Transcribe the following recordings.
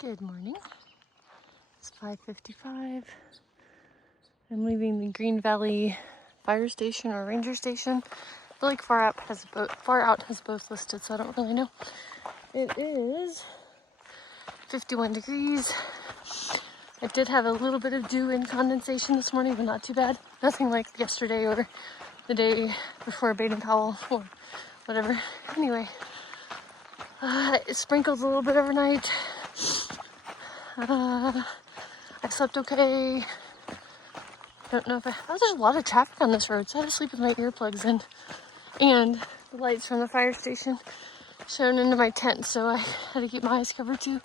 Good morning. It's 5:55. I'm leaving the Green Valley Fire Station or Ranger Station. I feel like Far Out has both listed, so I don't really know. It is 51 degrees. I did have a little bit of dew and condensation this morning, but not too bad. Nothing like yesterday or the day before Baden Powell or whatever. Anyway, it sprinkled a little bit overnight. I slept okay. Don't know if there's a lot of traffic on this road, so I had to sleep with my earplugs in. And the lights from the fire station shone into my tent, so I had to keep my eyes covered too.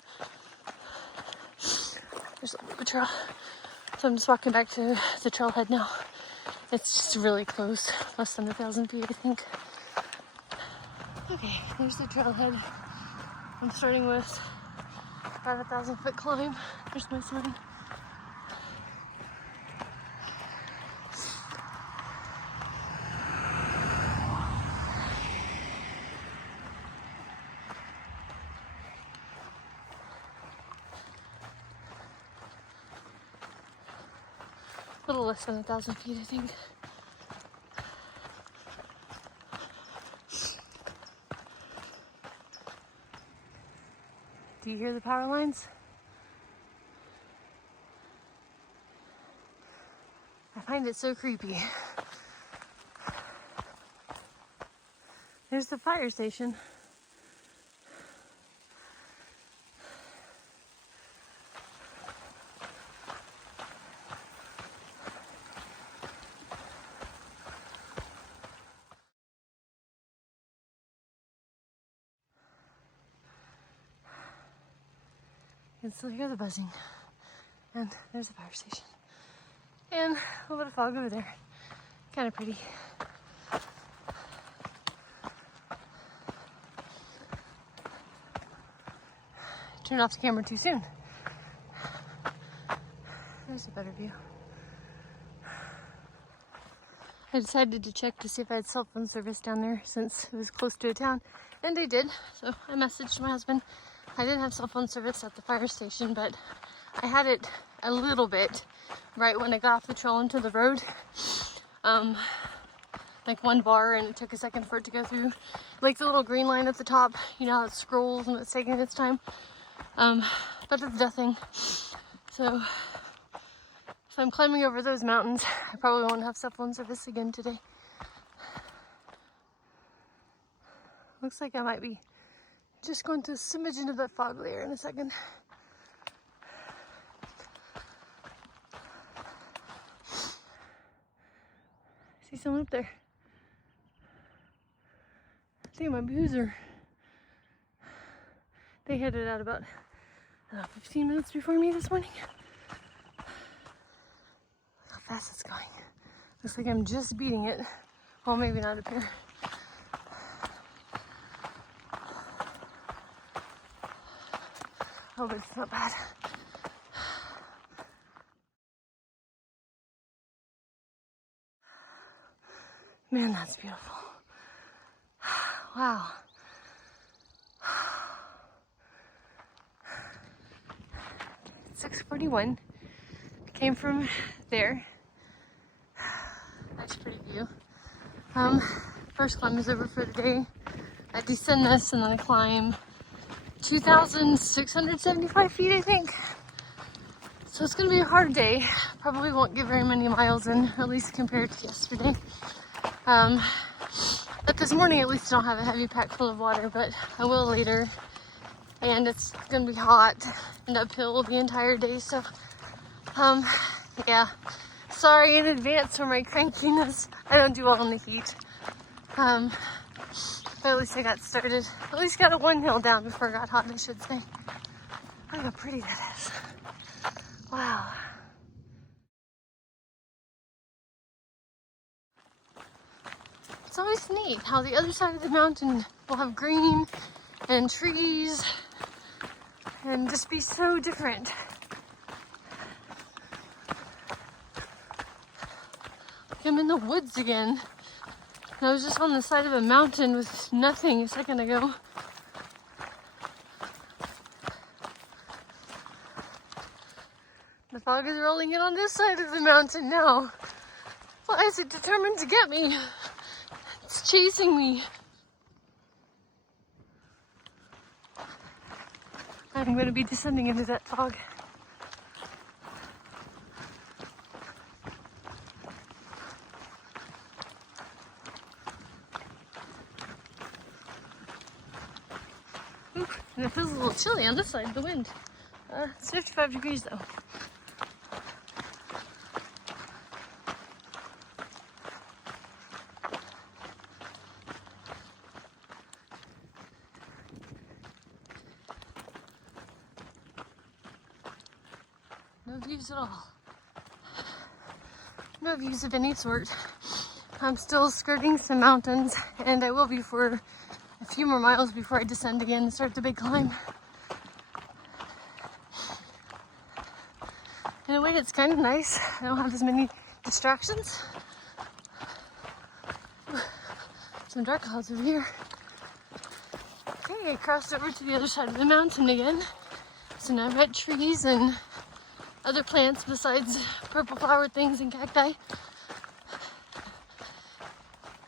There's a little bit of a trail. So I'm just walking back to the trailhead now. It's just really close, less than 1,000 feet, I think. Okay, there's the trailhead. I'm starting with about a 1,000-foot climb. There's my sign. A little less than 1,000 feet, I think. Do you hear the power lines? I find it so creepy. There's the fire station. You can still hear the buzzing. And there's the fire station. And a little bit of fog over there. Kind of pretty. Turned off the camera too soon. There's a better view. I decided to check to see if I had cell phone service down there since it was close to a town. And I did. So I messaged my husband. I didn't have cell phone service at the fire station, but I had it a little bit right when I got off the trail into the road. Like one bar, and it took a second for it to go through. Like the little green line at the top, you know how it scrolls and it's taking its time. But it's nothing. So if I'm climbing over those mountains, I probably won't have cell phone service again today. Looks like I might be just going to a smidgen of that fog layer in a second. See someone up there. I think it might be Hoosier. They headed out about 15 minutes before me this morning. Look how fast it's going. Looks like I'm just beating it. Well, maybe not up here. Oh, but it's not bad. Man, that's beautiful. Wow. It's 6:41. Came from there. Nice pretty view. First climb is over for the day. I descend this and then I climb 2,675 feet, I think. So it's gonna be a hard day. Probably won't get very many miles in, at least compared to yesterday. But this morning at least I don't have a heavy pack full of water, but I will later. And it's gonna be hot and uphill the entire day, so yeah. Sorry in advance for my crankiness. I don't do well in the heat. But at least I got started. At least got a one hill down before it got hot, I should say. Look how pretty that is. Wow. It's always neat how the other side of the mountain will have green and trees and just be so different. I'm in the woods again. And I was just on the side of a mountain with nothing a second ago. The fog is rolling in on this side of the mountain now. Why is it determined to get me? It's chasing me. I'm going to be descending into that fog. Ooh, and it feels a little chilly on this side of the wind. It's 55 degrees though. No views at all. No views of any sort. I'm still skirting some mountains, and I will be for a few more miles before I descend again and start the big climb. In a way, it's kind of nice. I don't have as many distractions. Some dark clouds over here. Okay, I crossed over to the other side of the mountain again. So now I've got trees and other plants besides purple flowered things and cacti.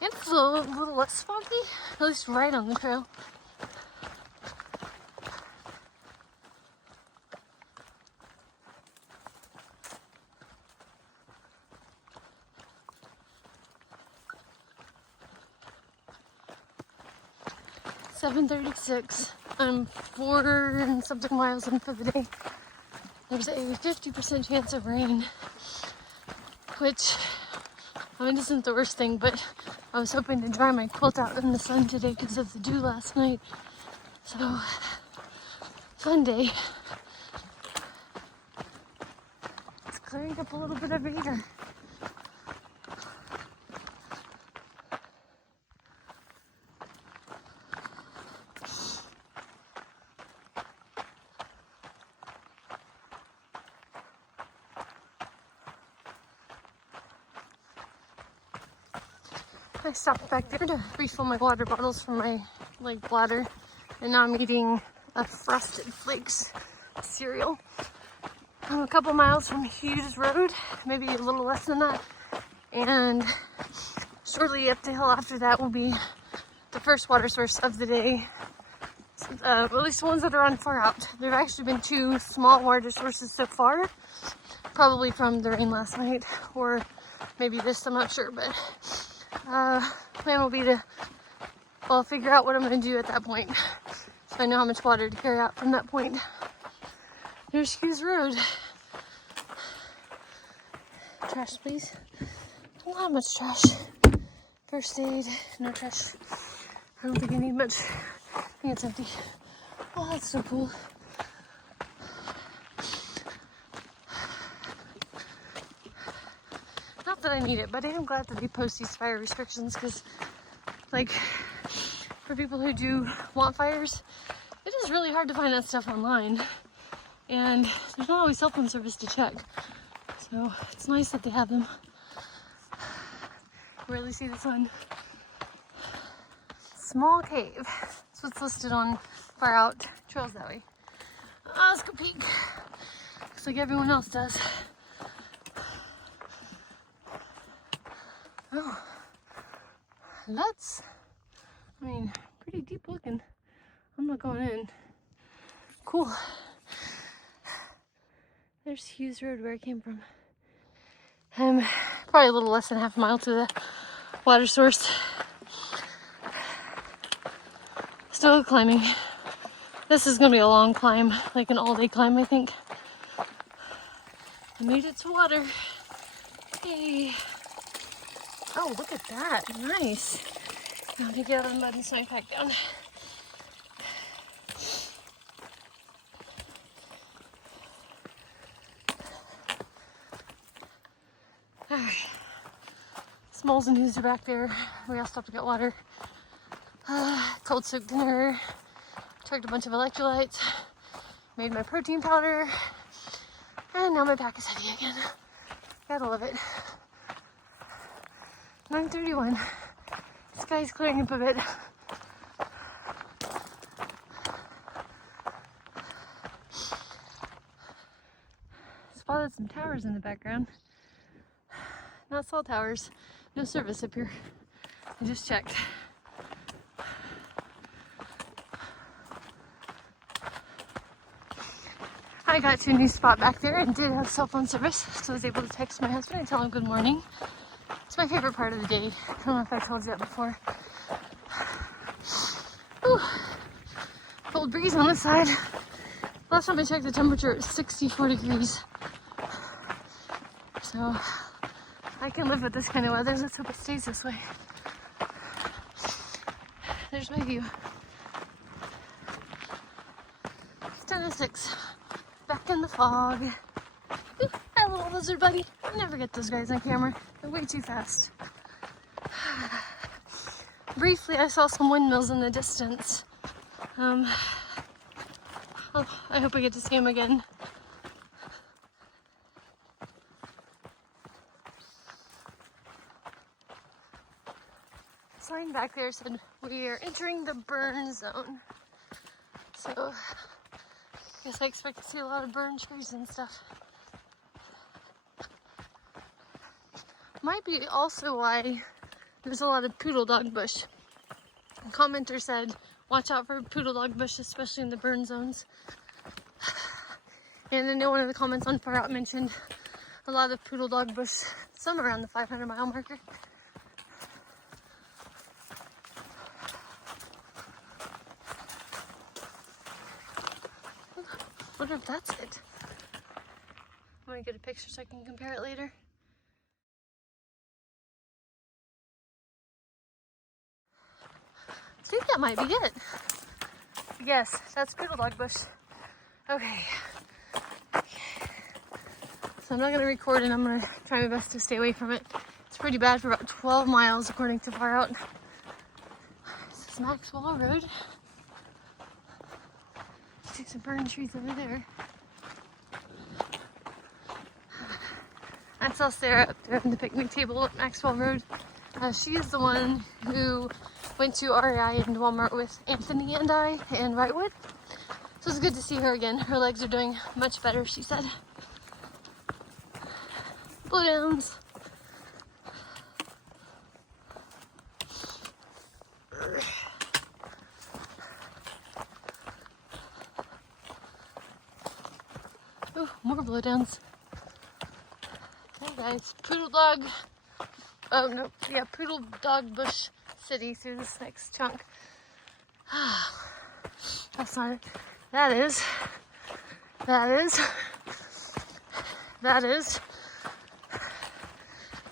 And it's a little less foggy, at least right on the trail. .36. I'm 4 and something miles in for the day. There's a 50% chance of rain, which, I mean, isn't the worst thing, but I was hoping to dry my quilt out in the sun today because of the dew last night. So, fun day. It's clearing up a little bit over here. I stopped back there to refill my water bottles from my bladder, and now I'm eating a Frosted Flakes cereal. I'm a couple miles from Hughes Road, maybe a little less than that, and shortly up the hill after that will be the first water source of the day. At least the ones that are on Far Out. There have actually been 2 small water sources so far, probably from the rain last night, or maybe this, I'm not sure, but plan will be to, well, figure out what I'm going to do at that point, so I know how much water to carry out from that point. There's Hughes Road. Trash, please. Not much trash. First aid, no trash. I don't think I need much. I think it's empty. Oh, that's so cool. Not that I need it, but I am glad that they post these fire restrictions, because, for people who do want fires, it is really hard to find that stuff online, and there's not always cell phone service to check, so it's nice that they have them. Rarely see the sun. Small cave. That's what's listed on Far Out Trails that way. Let's go peek. Looks like everyone else does. Oh, that's, pretty deep looking. I'm not going in. Cool. There's Hughes Road where I came from. Probably a little less than half a mile to the water source. Still climbing. This is gonna be a long climb, like an all-day climb, I think. I made it to water. Yay. Oh, look at that. Nice. Let me get out of the mud and snow pack down. Alright. Smalls and Hughes are back there. We all stopped to get water. Cold soaked dinner. Chugged a bunch of electrolytes. Made my protein powder. And now my pack is heavy again. Gotta love it. 9:31. The sky's clearing up a bit. Spotted some towers in the background. Not cell towers. No service up here. I just checked. I got to a new spot back there and did have cell phone service, so I was able to text my husband and tell him good morning. It's my favorite part of the day. I don't know if I told you that before. Whew. Cold breeze on this side. Last time I checked the temperature, it was 64 degrees. So I can live with this kind of weather. Let's hope it stays this way. There's my view. It's 10:06. Back in the fog. Ooh, hi, little lizard buddy. I never get those guys on camera. They're way too fast. Briefly, I saw some windmills in the distance. I hope I get to see them again. Sign back there said we are entering the burn zone. So I guess I expect to see a lot of burned trees and stuff. Might be also why there's a lot of Poodle-Dog Bush. A commenter said, watch out for Poodle-Dog Bush, especially in the burn zones. And I know one of the comments on Far Out mentioned a lot of Poodle-Dog Bush, some around the 500-mile marker. I wonder if that's it. I'm gonna get a picture so I can compare it later. I think that might be it. Yes, that's Poodle-Dog Bush. Okay. So I'm not gonna record and I'm gonna try my best to stay away from it. It's pretty bad for about 12 miles according to Far Out. This is Maxwell Road. See some burned trees over there. I saw Sarah up there on the picnic table at Maxwell Road. She is the one who went to REI and Walmart with Anthony and I in Wrightwood. So it's good to see her again. Her legs are doing much better, she said. Blowdowns. Ooh, more blowdowns. Hey guys, Poodle-Dog. Oh no, yeah, Poodle-Dog Bush City through this next chunk. That's not it. That is.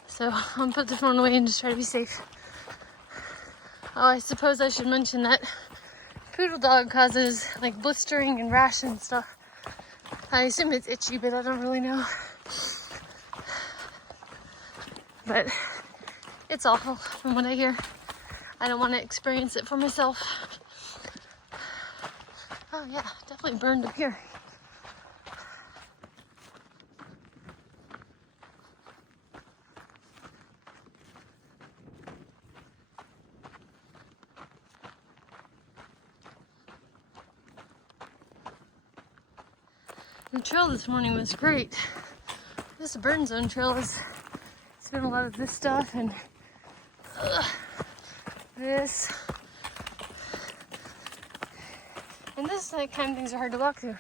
So I'm gonna put the phone away and just try to be safe. Oh, I suppose I should mention that poodle dog causes like blistering and rash and stuff. I assume it's itchy, but I don't really know. But it's awful from what I hear. I don't want to experience it for myself. Oh yeah, definitely burned up here. The trail this morning was great. This burn zone trail has been a lot of this stuff and this. And this kind of things are hard to walk through.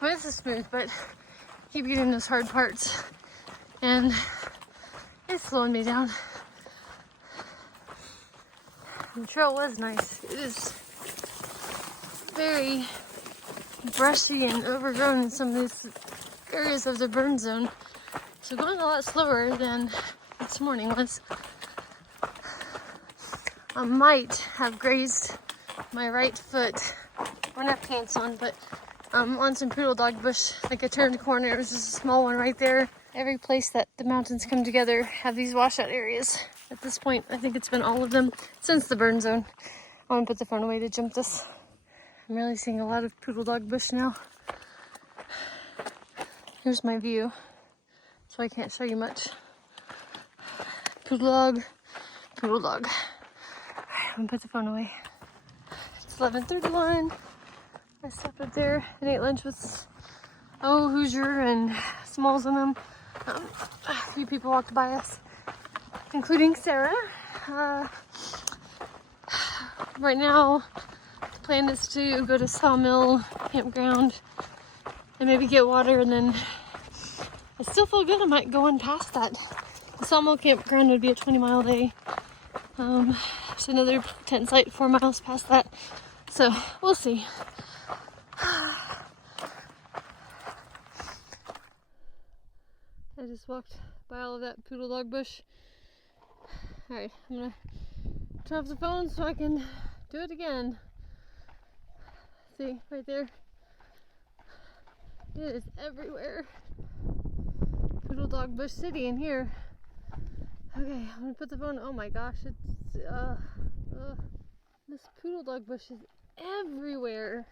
I mean, this is smooth, but keep getting those hard parts. And it's slowing me down. The trail was nice. It is very brushy and overgrown in some of these areas of the burn zone. So going a lot slower than this morning was. I might have grazed my right foot. I don't have pants on, but on some Poodle-Dog Bush. Like I turned a corner, it was just a small one right there. Every place that the mountains come together have these washout areas. At this point, I think it's been all of them since the burn zone. I'm gonna put the phone away to jump this. I'm really seeing a lot of Poodle-Dog Bush now. Here's my view, so I can't show you much. Poodle-Dog. I'm gonna put the phone away. It's 11:31. I stopped up there and ate lunch with Hoosier and decimals in them. A few people walked by us, including Sarah. Right now, the plan is to go to Sawmill Campground and maybe get water, and then I still feel good. I might go on past that. The Sawmill Campground would be a 20-mile day. There's another tent site 4 miles past that. So we'll see. I just walked by all of that Poodle-Dog Bush. Alright, I'm gonna turn off the phone so I can do it again. See, right there. It is everywhere. Poodle-Dog Bush City in here. Okay, I'm gonna put the phone. Oh my gosh, it's this Poodle-Dog Bush is everywhere.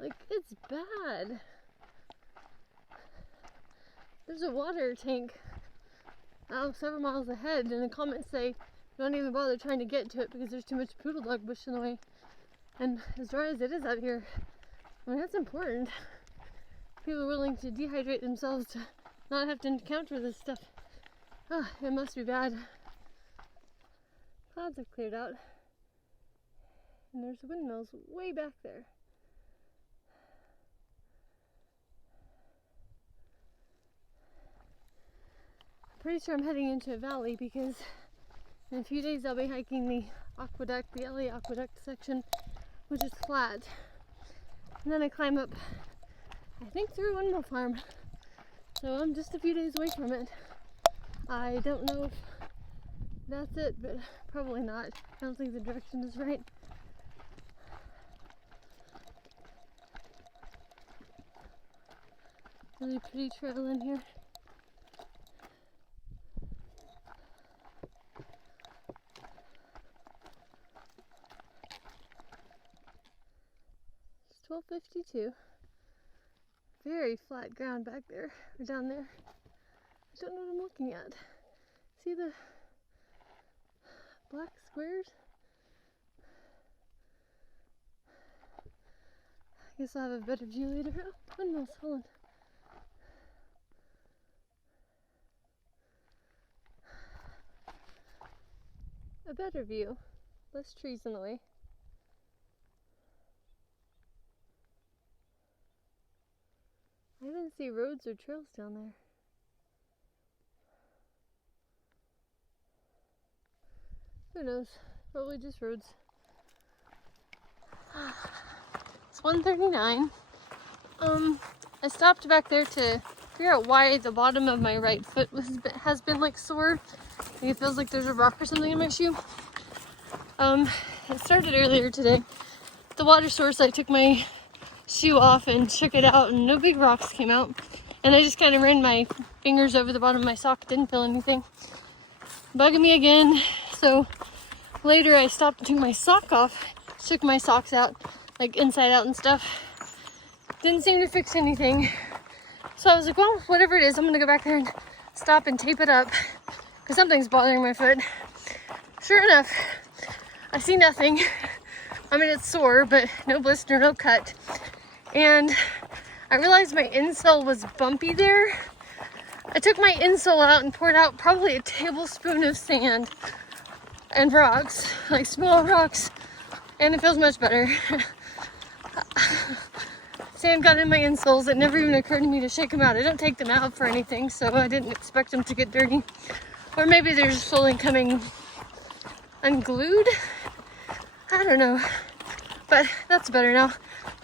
Like, it's bad. There's a water tank several miles ahead, and the comments say don't even bother trying to get to it because there's too much Poodle-Dog Bush in the way. And as dry as it is out here, I mean, that's important. People are willing to dehydrate themselves to not have to encounter this stuff. It must be bad. Clouds have cleared out. And there's windmills way back there. I'm pretty sure I'm heading into a valley because in a few days I'll be hiking the aqueduct, the LA aqueduct section, which is flat. And then I climb up, I think, through Windmill Farm. So I'm just a few days away from it. I don't know if that's it, but probably not. I don't think the direction is right. Really pretty trail in here. It's 12:52. Very flat ground back there, or down there. I don't know what I'm looking at. See the black squares? I guess I'll have a better view later. Oh, windmills, hold on. A better view. Less trees in the way. I didn't see roads or trails down there. Who knows? Probably just roads. It's 1:39. I stopped back there to figure out why the bottom of my right foot has been like sore. Like it feels like there's a rock or something in my shoe. It started earlier today. The water source, I took my shoe off and shook it out, and no big rocks came out. And I just kind of ran my fingers over the bottom of my sock, didn't feel anything. Bugging me again. So later I stopped and took my sock off, shook my socks out, like inside out and stuff. Didn't seem to fix anything. So I was like, well, whatever it is, I'm gonna go back there and stop and tape it up because something's bothering my foot. Sure enough, I see nothing. I mean, it's sore, but no blister, no cut. And I realized my insole was bumpy there. I took my insole out and poured out probably a tablespoon of sand and rocks, like small rocks, and it feels much better. Sand got in my insoles. It never even occurred to me to shake them out. I don't take them out for anything, so I didn't expect them to get dirty. Or maybe they're just slowly coming unglued. I don't know. But that's better now.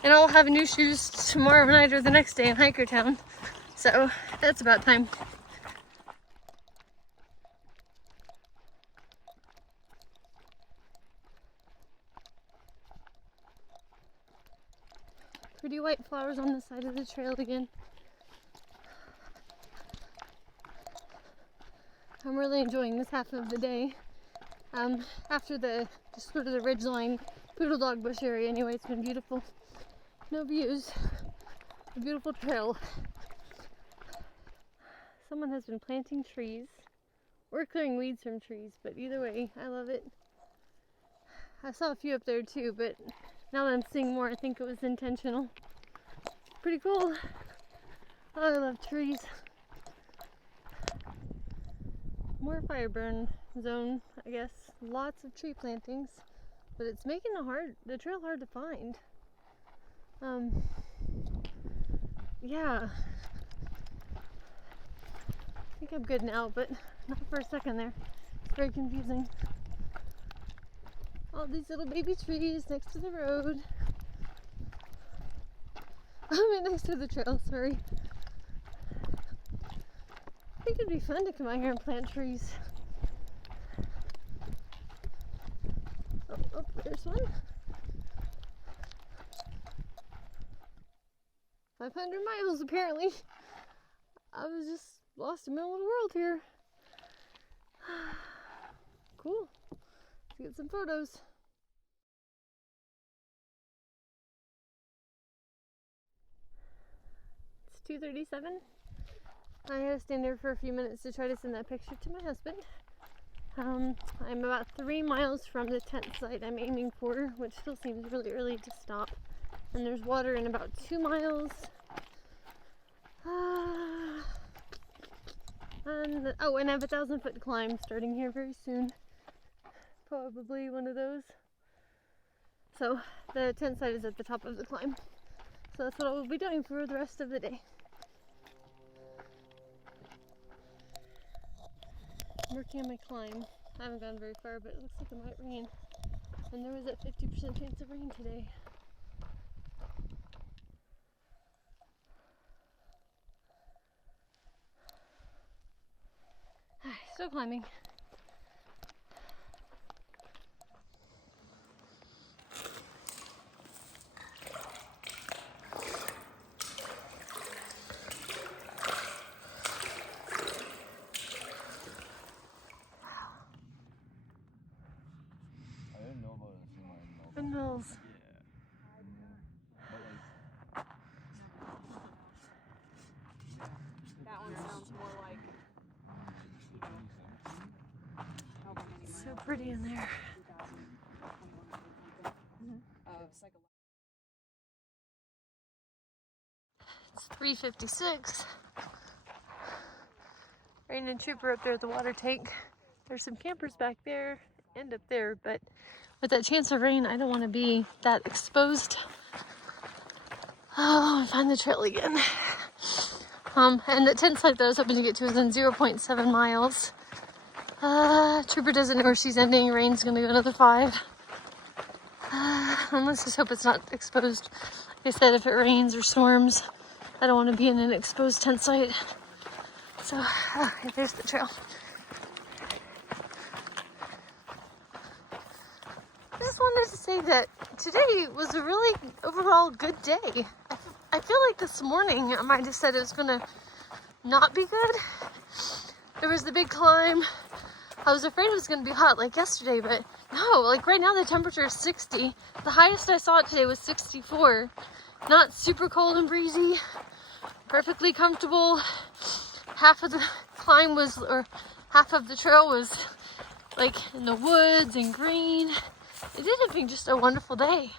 And I'll have new shoes tomorrow night or the next day in Hikertown. So that's about time. Pretty white flowers on the side of the trail again. I'm really enjoying this half of the day. After just sort of the ridgeline Poodle-Dog Bush area anyway, it's been beautiful. No views. A beautiful trail. Someone has been planting trees. Or clearing weeds from trees, but either way, I love it. I saw a few up there too, but now that I'm seeing more, I think it was intentional. Pretty cool. Oh, I love trees. more fire burn zone, I guess. Lots of tree plantings, but it's making the trail hard to find. Yeah. I think I'm good now, but not for a second there. It's very confusing. All these little baby trees next to the road. I mean, next to the trail, sorry. I think it'd be fun to come out here and plant trees. Oh, there's one. 500 miles apparently. I was just lost in the middle of the world here. Cool. Let's get some photos. It's 2:37. I had to stand there for a few minutes to try to send that picture to my husband. I'm about 3 miles from the tent site I'm aiming for, which still seems really early to stop. And there's water in about 2 miles. And I have a 1,000-foot climb starting here very soon. Probably one of those. So the tent site is at the top of the climb. So that's what I will be doing for the rest of the day. I'm working on my climb. I haven't gone very far, but it looks like it might rain. And there was a 50% chance of rain today. Still climbing. Windmills. That one sounds more like. So pretty in there. It's 3:56. Rain and Trooper up there at the water tank. There's some campers back there and up there, but with that chance of rain, I don't want to be that exposed. Oh, I find the trail again. And the tent site that I was hoping to get to is in 0.7 miles. Trooper doesn't know where she's ending. Rain's gonna go another 5. And let's just hope it's not exposed. Like I said, if it rains or storms, I don't want to be in an exposed tent site. So, there's the trail. I just wanted to say that today was a really overall good day. I feel like this morning I might have said it was gonna not be good. There was the big climb. I was afraid it was gonna be hot like yesterday, but no, like right now the temperature is 60. The highest I saw it today was 64. Not super cold and breezy, perfectly comfortable. Half of the climb was, or half of the trail was like in the woods and green. It did have been just a wonderful day.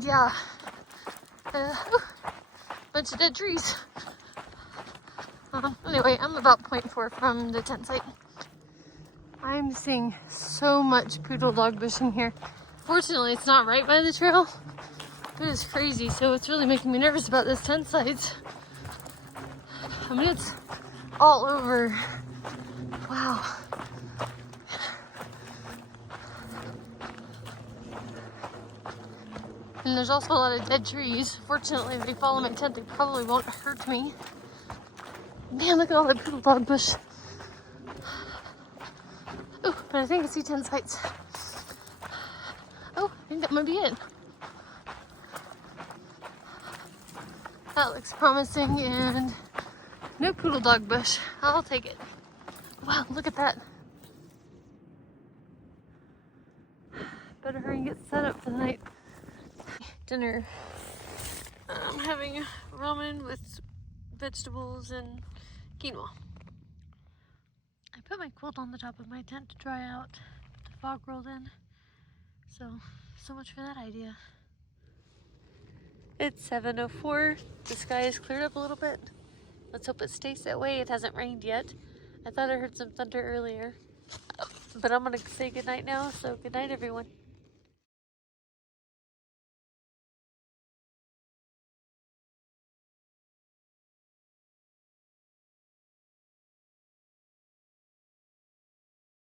Yeah. Bunch of dead trees. Anyway, I'm about 0.4 from the tent site. I'm seeing so much Poodle-Dog Bush in here. Fortunately, it's not right by the trail. It is crazy, so it's really making me nervous about this tent site. I mean, it's all over. Wow. And there's also a lot of dead trees. Fortunately, if they fall in my tent, they probably won't hurt me. Man, look at all that Poodle-Dog Bush. Oh, but I think I see tent sites. Oh, I think that might be it. That looks promising, and no Poodle-Dog Bush. I'll take it. Wow, look at that. Better hurry and get set up for the night. Dinner. I'm having ramen with vegetables and quinoa. I put my quilt on the top of my tent to dry out. The fog rolled in. So much for that idea. It's 7:04. The sky is cleared up a little bit. Let's hope it stays that way. It hasn't rained yet. I thought I heard some thunder earlier. But I'm going to say goodnight now, so good night, everyone.